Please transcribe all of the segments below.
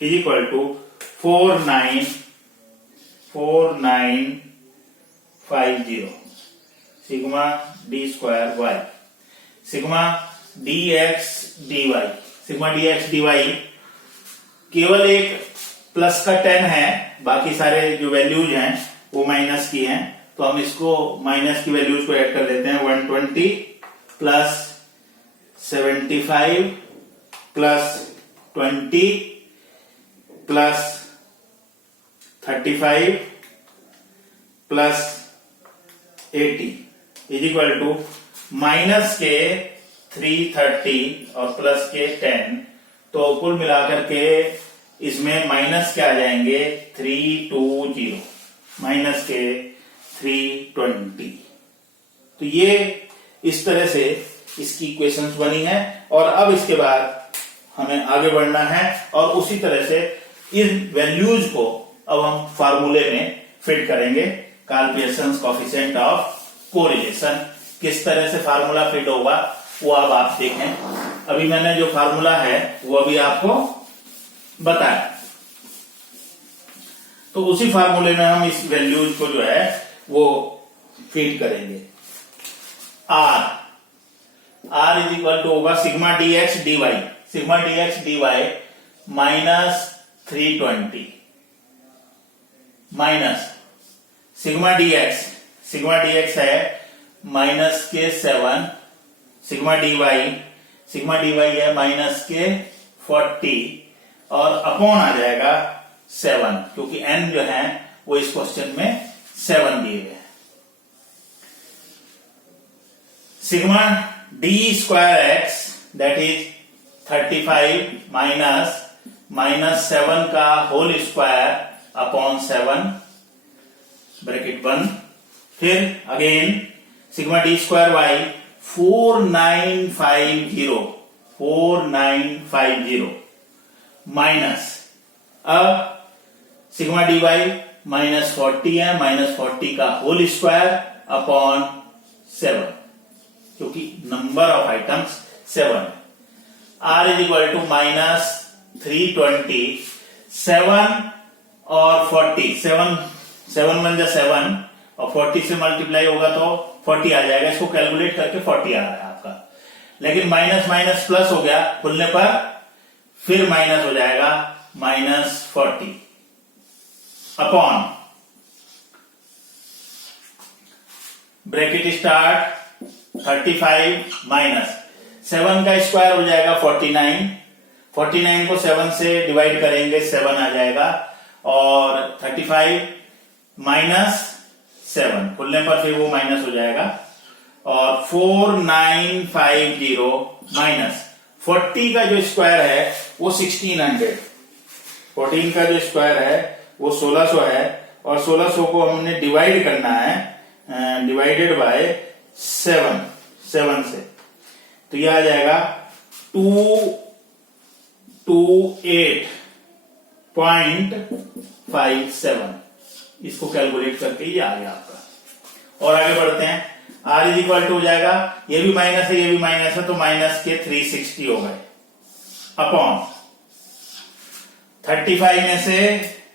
Is equal to 4950 sigma D square Y sigma D X D Y. Sigma D X D Y केवल एक plus का 10 है, बाकी सारे जो वैल्यूज हैं वो माइनस की हैं, तो हम इसको माइनस की वैल्यूज को ऐड कर लेते हैं। 120 plus 75 plus 20 plus 35 plus 80 is equal to minus के 330 और प्लस के 10, तो कुल मिलाकर के इसमें माइनस क्या आ जाएंगे 320 माइनस के 320। तो ये इस तरह से इसकी इक्वेशंस बनी है और अब इसके बाद हमें आगे बढ़ना है और उसी तरह से इन वैल्यूज को अब हम फार्मूले में फिट करेंगे। Karl Pearson's coefficient of correlation किस तरह से फार्मूला फिट होगा वो अब आप देखें। अभी मैंने जो फार्मूला है वो अभी आपको बताया, तो उसी फार्मूले में हम इस वैल्यूज को जो है वो फीड करेंगे। R इज इक्वल टू होगा sigma D X D Y, sigma D X D Y minus 320 minus sigma D X है माइनस के 7, सिग्मा डी वाई है माइनस के 40 और अपॉन आ जाएगा 7, क्योंकि n जो है वो इस क्वेश्चन में 7 दिए गए। Sigma D square X that is 35 minus 7 का होल स्क्वायर अपॉन 7 ब्रैकेट 1। फिर again sigma D square Y 4950 minus अब सिग्मा डी वाई माइनस 40 है, माइनस 40 का होल स्क्वायर अपॉन 7, क्योंकि नंबर ऑफ आइटम्स 7 है। R is equal to minus 320 7 और 40 7 बन जा 7 और 40 से मल्टीप्लाई होगा तो 40 आ जाएगा। इसको कैलकुलेट करके 40 आ रहा है आपका, लेकिन माइनस माइनस प्लस हो गया, खुलने पर फिर माइनस हो जाएगा minus 40 upon bracket start 35 minus 7 का स्क्वायर हो जाएगा 49 को 7 से डिवाइड करेंगे 7 आ जाएगा और 35 माइनस 7 खुलने पर फिर वो माइनस हो जाएगा और 4950 माइनस 40 का जो स्क्वायर है वो 1600, 14 का जो स्क्वायर है वो 1600 है और 1600 को हमने डिवाइड करना है डिवाइडेड बाय 7 से, तो यह आ जाएगा 228.57। इसको कैलकुलेट करके ये आ गया आपका। और आगे बढ़ते हैं। R इज इक्वल टू हो जाएगा, ये भी माइनस है ये भी माइनस है, तो माइनस के 360 हो गए अपॉन 35 में से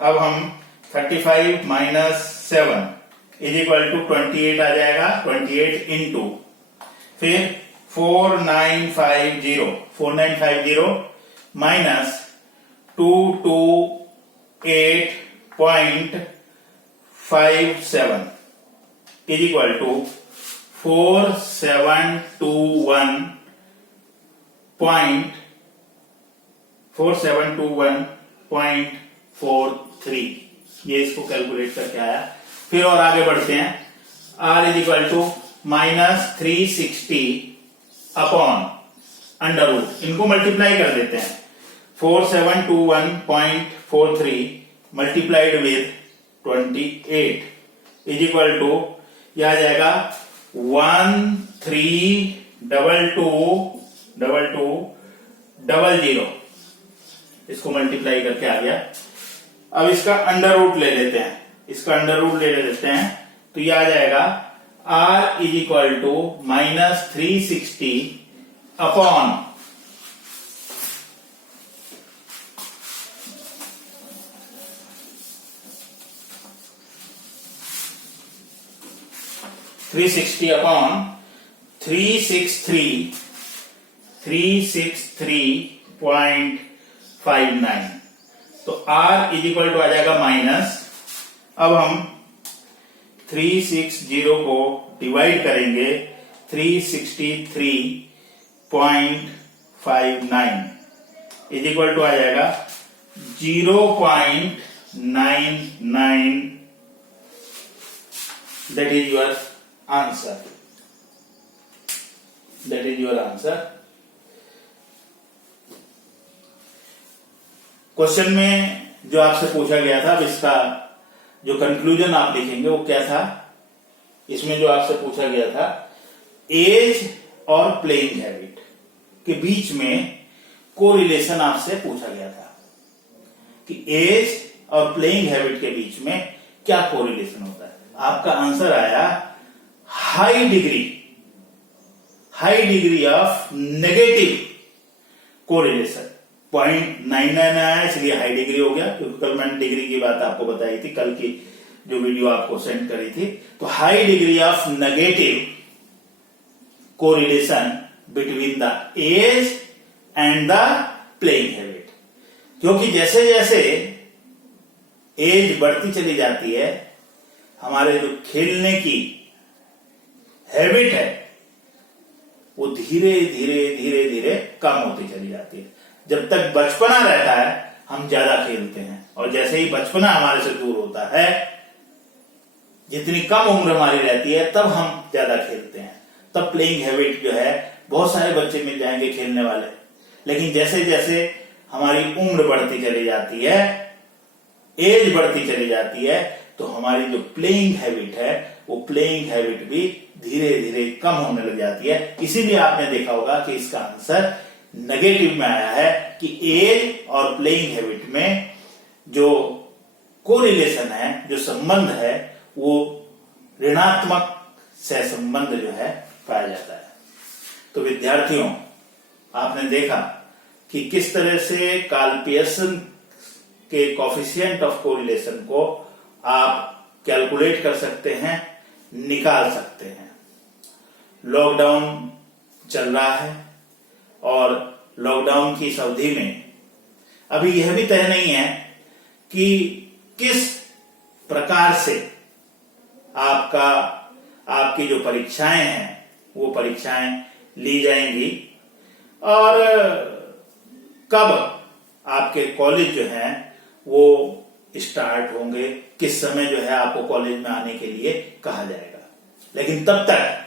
अब हम 35 माइनस 7 इज इक्वल टू 28 आ जाएगा, 28 इंटू फिर 4950 माइनस 228.57 इज इक्वल टू 4721.43। ये इसको कैलकुलेट करके आया। फिर और आगे बढ़ते हैं। R is equal to minus 360 upon under root, इनको मल्टीप्लाई कर देते हैं। 4721.43 multiplied with 28 is equal to यह आ जाएगा 132200। इसको मल्टीप्लाई करके आ गया। अब इसका अंडर रूट ले लेते हैं, तो यह आ जाएगा R is equal to minus 360 upon 360 upon 363.59। तो R इज इक्वल टू आ जाएगा माइनस। अब हम 360 को डिवाइड करेंगे 363.59 इज इक्वल टू आ जाएगा 0.99। That is your answer. That is your answer. Question में जो आपसे पूछा गया था, इसका जो कंक्लूजन आप लिखेंगे वो क्या था? इसमें जो आपसे पूछा गया था, एज और प्लेइंग हैबिट के बीच में कोरिलेशन आपसे पूछा गया था कि एज और प्लेइंग हैबिट के बीच में क्या कोरिलेशन होता है। आपका आंसर आया high degree of negative correlation. 0.99 आया, इसलिए हाई डिग्री हो गया, क्योंकि कल मैंने डिग्री की बात आपको बताई थी, कल की जो वीडियो आपको सेंड करी थी। तो high degree of negative correlation between the age and the playing habit, क्योंकि जैसे जैसे एज बढ़ती चली जाती है, हमारे जो खेलने की हैबिट है वो धीरे धीरे कम होती चली जाती है। जब तक बचपना रहता है हम ज्यादा खेलते हैं, और जैसे ही बचपना हमारे से दूर होता है, जितनी कम उम्र हमारी रहती है, तब हम ज्यादा खेलते हैं। तब प्लेइंग हैबिट जो है, बहुत सारे बच्चे मिल जाएंगे खेलने वाले, लेकिन जैसे जैसे हमारी उम्र बढ़ती चली जाती है, एज बढ़ती चली जाती है, तो हमारी जो प्लेइंग हैबिट है वो प्लेइंग हैबिट भी धीरे धीरे कम होने लग जाती है। इसीलिए आपने देखा होगा कि इसका आंसर नेगेटिव में आया है कि एज और प्लेइंग हैबिट में जो कोरिलेशन है, जो संबंध है, वो ऋणात्मक सहसंबंध जो है पाया जाता है। तो विद्यार्थियों, आपने देखा कि किस तरह से कार्ल पियर्सन के कोफिशिएंट ऑफ कोरिलेशन को आप कैलकुलेट कर सकते हैं, निकाल सकते हैं। लॉकडाउन चल रहा है और लॉकडाउन की इस अवधि में अभी यह भी तय नहीं है कि किस प्रकार से आपकी जो परीक्षाएं हैं वो परीक्षाएं ली जाएंगी, और कब आपके कॉलेज जो हैं वो स्टार्ट होंगे, किस समय जो है आपको कॉलेज में आने के लिए कहा जाएगा। लेकिन तब तक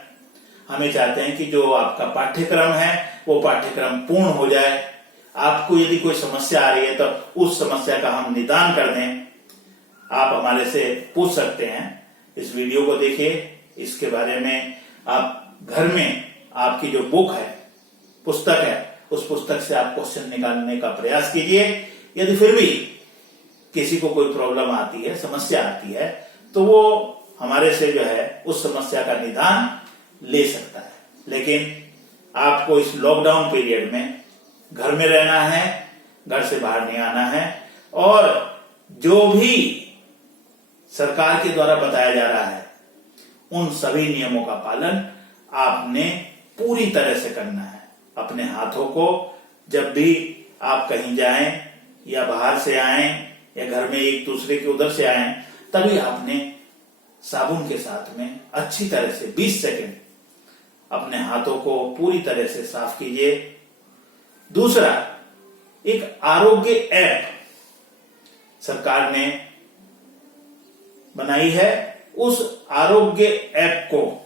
हमें चाहते हैं कि जो आपका पाठ्यक्रम है वो पाठ्यक्रम पूर्ण हो जाए। आपको यदि कोई समस्या आ रही है तो उस समस्या का हम निदान कर दें। आप हमारे से पूछ सकते हैं। इस वीडियो को देखिए, इसके बारे में आप घर में आपकी जो बुक है, पुस्तक है, उस पुस्तक से आप क्वेश्चन निकालने का प्रयास कीजिए। यदि फिर भी किसी को कोई प्रॉब्लम आती है, समस्या आती है, तो वो हमारे से जो है उस समस्या का निदान ले सकता है। लेकिन आपको इस लॉकडाउन पीरियड में घर में रहना है, घर से बाहर नहीं आना है, और जो भी सरकार के द्वारा बताया जा रहा है उन सभी नियमों का पालन आपने पूरी तरह से करना है। अपने हाथों को जब भी आप कहीं जाएं या बाहर से आएं या घर में एक दूसरे के उधर से आएं, तभी आपने साबुन के साथ में अच्छी तरह से 20 सेकंड अपने हाथों को पूरी तरह से साफ कीजिए। दूसरा, एक आरोग्य ऐप सरकार ने बनाई है, उस आरोग्य ऐप को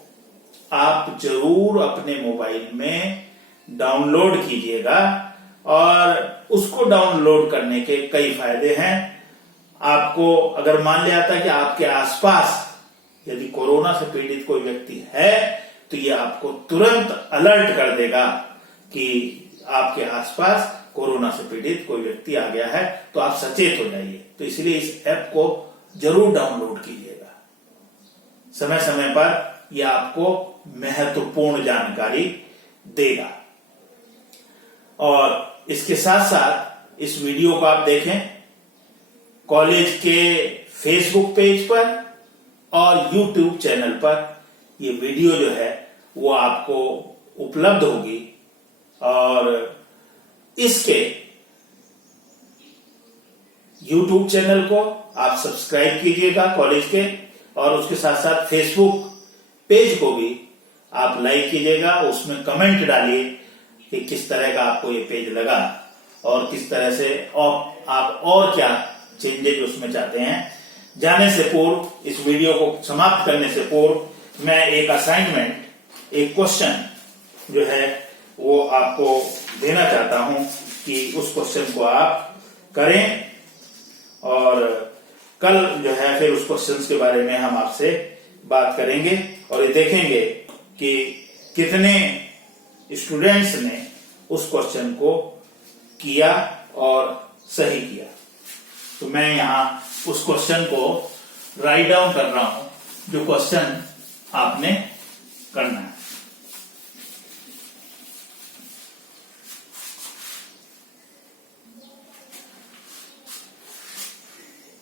आप जरूर अपने मोबाइल में डाउनलोड कीजिएगा, और उसको डाउनलोड करने के कई फायदे हैं। आपको अगर मान लिया था कि आपके आसपास यदि कोरोना से पीड़ित कोई व्यक्ति है, तो ये आपको तुरंत अलर्ट कर देगा कि आपके आसपास कोरोना से पीड़ित कोई व्यक्ति आ गया है, तो आप सचेत हो जाइए। तो इसलिए इस ऐप को जरूर डाउनलोड कीजिएगा। समय समय पर यह आपको महत्वपूर्ण जानकारी देगा। और इसके साथ साथ इस वीडियो को आप देखें कॉलेज के फेसबुक पेज पर और यूट्यूब चैनल पर। ये वीडियो जो है वो आपको उपलब्ध होगी। और इसके YouTube चैनल को आप सब्सक्राइब कीजिएगा कॉलेज के, और उसके साथ साथ फेसबुक पेज को भी आप लाइक कीजिएगा। उसमें कमेंट डालिए कि किस तरह का आपको ये पेज लगा और किस तरह से आप और क्या चेंजेज उसमें चाहते हैं। जाने से पूर्व, इस वीडियो को समाप्त करने से पूर्व मैं एक असाइनमेंट, एक क्वेश्चन जो है वो आपको देना चाहता हूं कि उस क्वेश्चन को आप करें, और कल जो है फिर उस क्वेश्चन के बारे में हम आपसे बात करेंगे और ये देखेंगे कि कितने स्टूडेंट्स ने उस क्वेश्चन को किया और सही किया। तो मैं यहां उस क्वेश्चन को राइट डाउन कर रहा हूं, जो क्वेश्चन आपने करना है।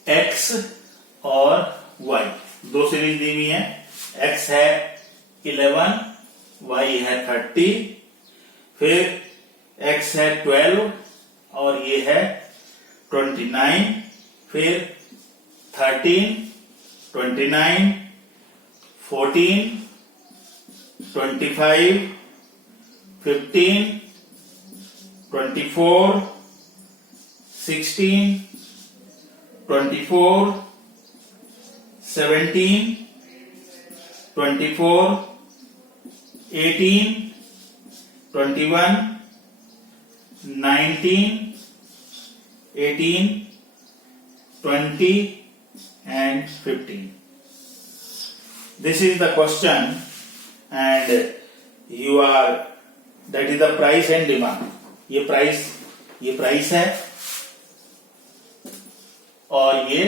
एक्स और वाई दो सीरीज दी हुई है। एक्स है 11, वाई है 30, फिर एक्स है 12 और ये है 29, फिर 13, 29, 14, 25, 15, 24, 16, 24, 17, 24, 18, 21, 19, 18, 20 and 15. This is the question, and that is the price and demand. ये प्राइस है और ये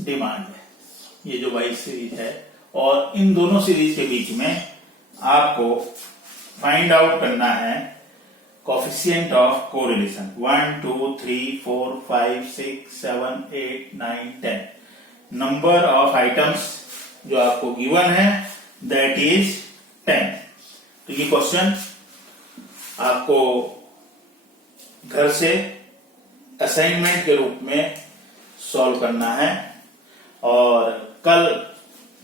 डिमांड है, ये जो वाई सीरीज है। और इन दोनों सीरीज के बीच में आपको फाइंड आउट करना है coefficient of correlation. 1 2 3 4 5 6 7 8 9 10 number of items जो आपको गिवन है, दैट इज 10। तो ये क्वेश्चन आपको घर से असाइनमेंट के रूप में सॉल्व करना है, और कल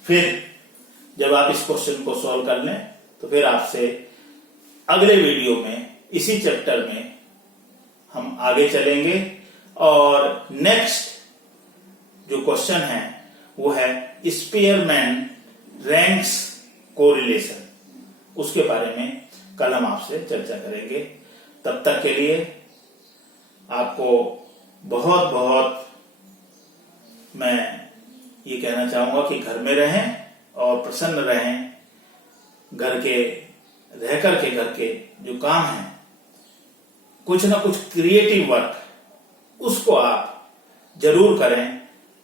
फिर जब आप इस क्वेश्चन को सॉल्व कर लें तो फिर आपसे अगले वीडियो में इसी चैप्टर में हम आगे चलेंगे। और नेक्स्ट जो क्वेश्चन है वो है स्पीयरमैन रैंक्स कोरिलेशन, उसके बारे में कल हम आपसे चर्चा करेंगे। तब तक के लिए आपको बहुत बहुत मैं ये कहना चाहूंगा कि घर में रहें और प्रसन्न रहें। घर के रह करके घर के जो काम है, कुछ ना कुछ क्रिएटिव वर्क, उसको आप जरूर करें।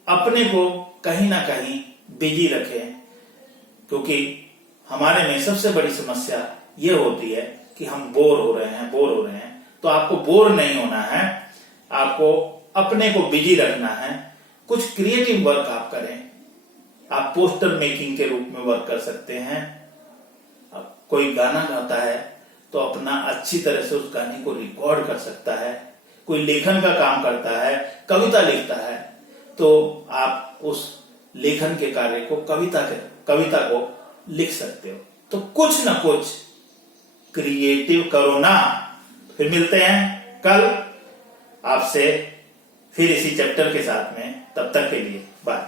अपने को कहीं ना कहीं बिजी रखें, क्योंकि हमारे में सबसे बड़ी समस्या ये होती है कि हम बोर हो रहे हैं। तो आपको बोर नहीं होना है, आपको अपने को बिजी रखना है। कुछ क्रिएटिव वर्क आप करें। आप पोस्टर मेकिंग के रूप में वर्क कर सकते हैं। कोई गाना गाता है तो अपना अच्छी तरह से उस गाने को रिकॉर्ड कर सकता है। कोई लेखन का काम करता है, कविता लिखता है, तो आप उस लेखन के कार्य को कविता को लिख सकते हो। तो कुछ ना कुछ क्रिएटिव करो ना। फिर मिलते हैं कल आपसे फिर इसी चैप्टर के साथ में। तब तक के लिए बाय।